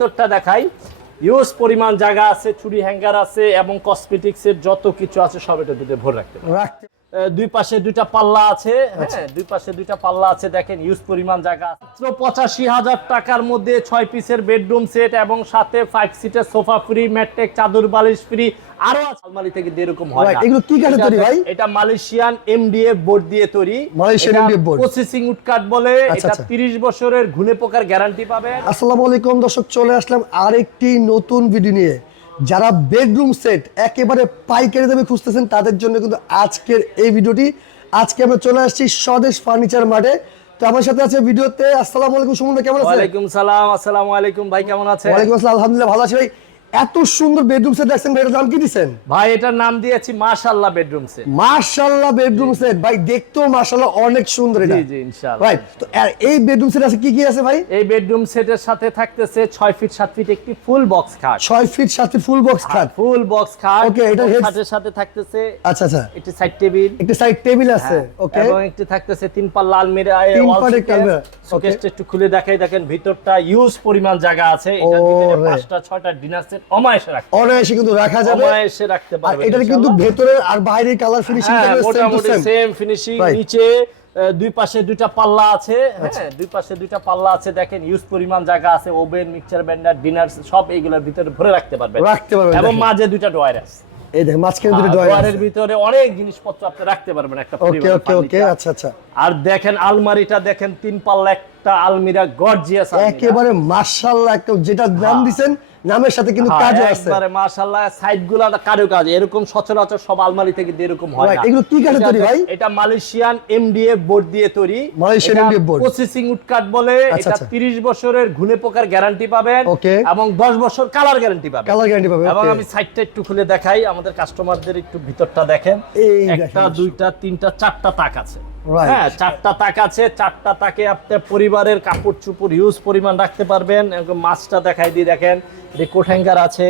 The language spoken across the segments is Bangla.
ভিতরটা দেখাই। ইউজ পরিমাণ জায়গা আছে, চুড়ি হ্যাঙ্গার আছে এবং কসমেটিক্স এর যত কিছু আছে সব এটার ভিতরে ভরে রাখতে পারবেন। দুই পাশে দুইটা পাল্লা আছে, হ্যাঁ দুই পাশে দুইটা পাল্লা আছে। দেখেন ইউজ পরিমাণ জায়গা আছে। মাত্র ৮৫,০০০ টাকার মধ্যে ৬ পিসের বেডরুম সেট এবং সাথে 5 সিটের সোফা ফ্রি, ম্যাট্রেক, চাদর বালিশ ফ্রি। আরো আলমারি থেকে এরকম হয় না। এগুলো কি কাঠে তৈরি ভাই? এটা মালয়েশিয়ান এমডিএফ বোর্ড দিয়ে তৈরি। Malaysian MDF board, processing would কাঠ বলে। এটা 30 বছরের ঘুনে পোকার গ্যারান্টি পাবেন। আসসালামু আলাইকুম দর্শক, চলে আসলাম আরেকটি নতুন ভিডিও নিয়ে। যারা বেডরুম সেট একেবারে পাইকারি দামে খুঁজতেছেন তাদের জন্য কিন্তু আজকের এই ভিডিওটি। আজকে আমরা চলে আসছি স্বদেশ ফার্নিচার মার্টে। তো আমার সাথে আছে ভিডিওতে। আসসালামু আলাইকুম সুমন ভাই, কেমন আছেন? ওয়ালাইকুম সালাম। আসসালামু আলাইকুম ভাই, কেমন আছেন? ওয়ালাইকুম আসসালাম, আলহামদুলিল্লাহ ভালো আছি ভাই। এত সুন্দর বেডরুম সেট দেখছেন ভাই, এটার দাম কি দিবেন ভাই? এটার নাম দিয়েছি মাশাআল্লাহ বেডরুম সেট। মাশাআল্লাহ বেডরুম সেট ভাই, দেখতেও মাশাআল্লাহ অনেক সুন্দর এটা। জি জি ইনশাআল্লাহ। রাইট, তো এই বেডরুম সেট আছে কি কি আছে ভাই? এই বেডরুম সেটের সাথে থাকতেছে 6 ফিট 7 ফিট একটি ফুল বক্স খাট। 6 ফিট 7 ফিট ফুল বক্স খাট। ফুল বক্স খাট। ওকে, এটা খাটের সাথে থাকতেছে আচ্ছা আচ্ছা একটি সাইড টেবিল, একটা সাইড টেবিল আছে। ওকে, এবং একটি থাকতেছে 3 পাল্লা আলমিরা। তিন পাল্লা আলমিরা। শোকেসটা একটু খুলে দেখাই। দেখেন ভিতরটা ইউজ পরিমাণ জায়গা আছে। এটার ভিতরে 5টা 6টা ডিনার সেট অনায়াসে রাখতে অনায়াসে কিন্তু রাখা যাবে। অনায়াসে রাখতে আর পারবেন। এটার কিন্তু ভেতরে আর বাইরে কালার ফিনিশিং থাকবে মোটামুটি সেম ফিনিশিং। নিচে দুই পাশে দুইটা পাল্লা আছে, হ্যাঁ দুই পাশে দুইটা পাল্লা আছে। দেখেন ইউজ পরিমাণ জায়গা আছে। ওভেন, মিক্সচার ব্লেন্ডার, ডিনার সব এইগুলোর ভিতরে ভরে রাখতে পারবেন। এবং মাঝে দুইটা ড্রয়ার আছে। এই দেখেন মাঝখানে দুটো ড্রয়ারের ভিতরে অনেক জিনিসপত্র আপনি রাখতে পারবেন একটা পরিবার। ওকে ওকে আচ্ছা আচ্ছা। আর দেখেন আলমারিটা দেখেন, 3 পাল্লা একটা আলমিরা, গর্জিয়াস একেবারে মাশাআল্লাহ। একটা যেটা নাম দিবেন নামের সাথে কিন্তু কাজও আছে। একবারে মাশাআল্লাহ। সাইডগুলো কারুকাজ এরকম সচরাচর সব আলমারি থেকে এরকম হয় না। এগুলো কি কাঠে তৈরি ভাই? এটা মালয়েশিয়ান এমডিএফ বোর্ড দিয়ে তৈরি। Malaysian MDF board, processing would কাঠ বলে। এটা 30 বছরের ঘুনে পোকার গ্যারান্টি পাবেন এবং 10 বছর কালার গ্যারান্টি পাবেন। কালার গ্যারান্টি পাবেন। এবং আমি সাইডটা একটু খুলে দেখাই আমাদের কাস্টমারদের, একটু ভিতরটা দেখেন। একটা দুইটা তিনটা 4টা তাক আছে। হ্যাঁ 4টা তাক আছে। 4টা তাকে আপনি পরিবারের কাপড় চোপড় ইউজ পরিমাণ রাখতে পারবেন। মাছটা দেখাই দিয়ে দেখেন, কোট হ্যাঙ্গার আছে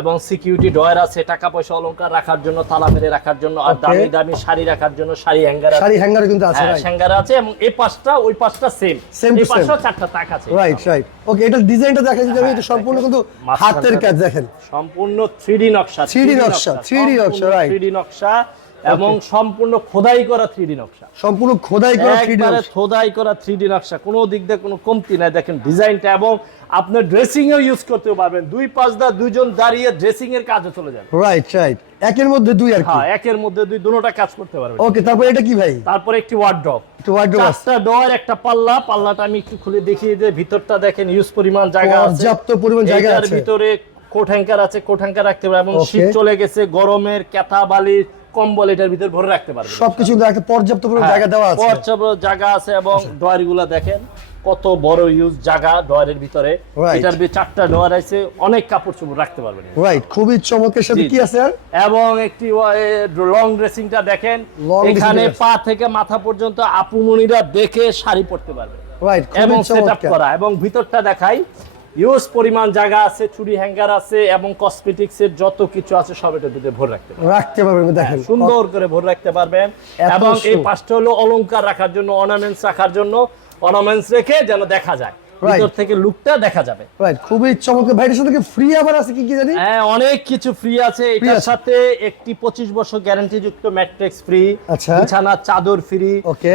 এবং সিকিউরিটি ড্রয়ার আছে, টাকা পয়সা অলংকার রাখার জন্য, তালা মেরে রাখার জন্য, আর দামি দামি শাড়ি রাখার জন্য শাড়ি হ্যাঙ্গার আছে। শাড়ি হ্যাঙ্গার কিন্তু আছে, রাইট হ্যাঙ্গার আছে। এবং এই পাশটা ওই পাশটা সেম, এই পাশেও 4টা তাক আছে। Right right. ওকে, এটা ডিজাইনটা দেখা যাবে। এটা সম্পূর্ণ কিন্তু হাতের কাজ। দেখেন সম্পূর্ণ 3D নকশা, 3D নকশা, 3D নকশা, রাইট 3D নকশা এবং সম্পূর্ণ খোদাই করা 3D নকশা। সম্পূর্ণ খোদাই করা 3D নকশা, খোদাই করা 3D নকশা। কোনো দিক দিয়ে কোনো কমতি নাই। দেখেন ডিজাইনটা। এবং আপনি ড্রেসিং এও ইউজ করতে পারবেন। 2-5 দুইজন দাঁড়িয়ে ড্রেসিং এর কাজে চলে যাবে। Right right. একের মধ্যে দুই আর কি। হ্যাঁ একের মধ্যে দুই, দুটোটা কাজ করতে পারবেন। ওকে, তারপর এটা কি ভাই? তারপর একটি ওয়ার্ড্রপ। চারটা ডোর, একটা পাল্লা। পাল্লাটা আমি একটু খুলে দেখিয়ে দিই। ভিতরটা দেখেন ইউজ পরিমাণ জায়গা আছে, পর্যাপ্ত পরিমাণ জায়গা আছে। এর ভিতরে কোট হ্যাঙ্গার আছে, কোট হ্যাঙ্গার রাখতে পারবেন। এবং শীত চলে গেছে, গরমের কাঁথা বালিশ কম্বল এটার ভিতর ভরে রাখতে পারবেন। সবকিছু একটা পর্যাপ্ত পরিমাণ জায়গা দেওয়া আছে। পর্যাপ্ত জায়গা আছে। এবং ড্রয়ারগুলো দেখেন কত বড় ইউজ জায়গা ড্রয়ারের ভিতরে। এটার ভিতরে 4টা ড্রয়ার আছে, অনেক কাপড় চোপড় রাখতে পারবেন। রাইট, খুবই চমৎকার। সাথে কি আছে আর? এবং একটি লং ড্রেসিংটা দেখেন। এখানে পা থেকে মাথা পর্যন্ত আপুমনিরা দেখে শাড়ি পরতে পারবে। রাইট, এবং খুবই সেটআপ চমৎকার। করা। এবং ভিতরটা দেখাই, ইউজ পরিমাণ জায়গা আছে, চুড়ি হ্যাঙ্গার আছে এবং কসমেটিক্স এর যত কিছু আছে সব এটার ভিতরে ভরে রাখতে পারবেন। দেখেন সুন্দর করে ভরে রাখতে পারবেন। এবং এই পাশটা হলো অলংকার রাখার জন্য, অর্নামেন্টস রাখার জন্য। অর্নামেন্টস রেখে যেন দেখা যায়, ভিতর থেকে লুকটা দেখা যাবে। রাইট, খুবই চমৎকার। ভাইয়ের সাথে কি ফ্রি আবার আছে কি কি জানি? হ্যাঁ অনেক কিছু ফ্রি আছে। এটার সাথে একটি 25 বছর গ্যারান্টি যুক্ত ম্যাট্রেক্স ফ্রি, বিছানার চাদর ফ্রি,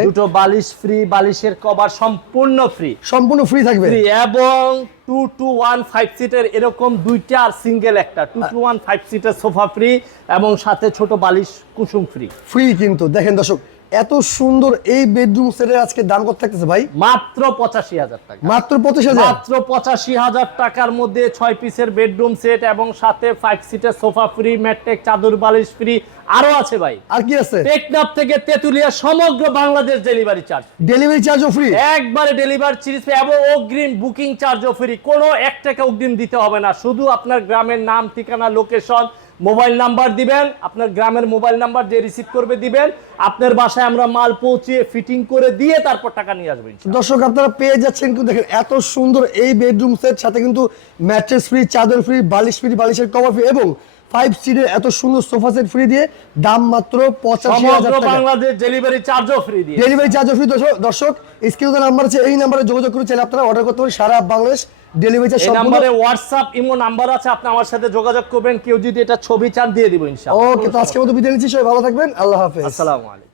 দুটো বালিশ ফ্রি, বালিশের কভার সম্পূর্ণ ফ্রি। সম্পূর্ণ ফ্রি থাকবে। এবং 2 to 1 5 সিটের এরকম দুইটা আর সিঙ্গেল একটা 2 to 1 5 সিটের সোফা ফ্রি এবং সাথে ছোট বালিশ কুসুম ফ্রি। ফ্রি কিন্তু দেখেন দর্শক, এত সুন্দর এই বেডরুম সেটের আজকে দাম কত থাকতেছে ভাই? মাত্র 85,000 টাকা। মাত্র 85,000? মাত্র 85,000 টাকার মধ্যে 6 পিসের বেডরুম সেট এবং সাথে 5 সিটের সোফা ফ্রি, ম্যাট্রেক, চাদর বালিশ ফ্রি। আরো আছে ভাই। আর কি আছে? টেকনাফ থেকে তেতুলিয়া সমগ্র বাংলাদেশ ডেলিভারি চার্জ। ডেলিভারি চার্জও ফ্রি? একবারে ডেলিভারি চার্জ এবং অগ্রিম বুকিং চার্জও ফ্রি। কোনো 1 টাকা অগ্রিম দিতে হবে না। শুধু আপনার গ্রামের নাম, ঠিকানা, লোকেশন, মোবাইল নাম্বার দিবেন। আপনার গ্রামের মোবাইল নাম্বার যে রিসিভ করবে দিবেন। আপনার বাসায় আমরা মাল পৌঁছে ফিটিং করে দিয়ে তারপর টাকা নিয়ে আসবেন। দর্শক আপনারা পেয়ে যাচ্ছেন কিন্তু দেখেন এত সুন্দর এই বেডরুম সেট, সাথে কিন্তু ম্যাট্রেস ফ্রি, চাদর ফ্রি, বালিশ ফ্রি, বালিশের কভার ফ্রি এবং 5 সিটের এত সুন্দর সোফা সেট ফ্রি দিয়ে দাম মাত্র 85,000 টাকা। বাংলাদেশ ডেলিভারি চার্জও ফ্রি দিয়ে। ডেলিভারি চার্জও ফ্রি। দর্শক স্ক্রিনে নাম্বার আছে, এই নাম্বারে যোগাযোগ করে চাইলে আপনারা অর্ডার করতে পারেন সারা বাংলাদেশ ডেলিভারি চার্জ এই সম্পূর্ণ। নম্বরে হোয়াটসঅ্যাপ ইমো নাম্বার আছে, আপনি আমার সাথে যোগাযোগ করবেন। কেউ যদি এটা ছবি চান দিয়ে দিব ইনশাআল্লাহ। ওকে, তো আজকের মতো বিদায় নিচ্ছি, সবাই ভালো থাকবেন, আল্লাহ হাফেজ। আসসালামু আলাইকুম।